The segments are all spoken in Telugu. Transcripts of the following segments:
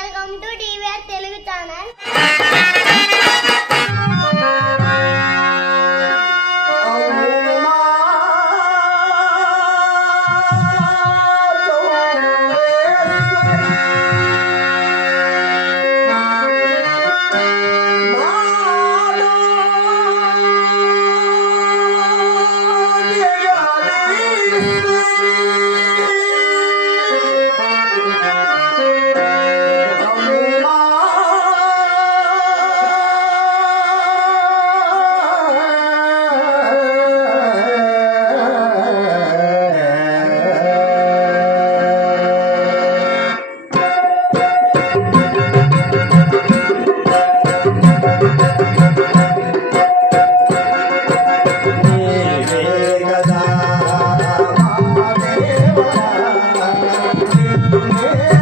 Welcome to TVR Telugu channel. Yeah.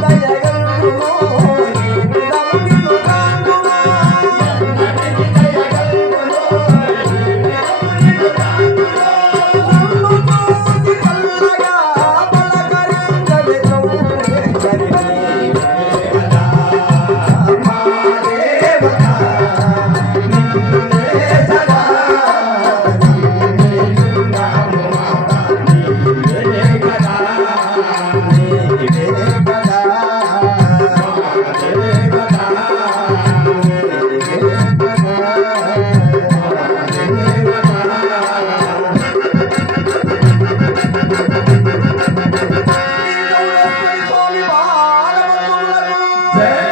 Dayan. Yeah.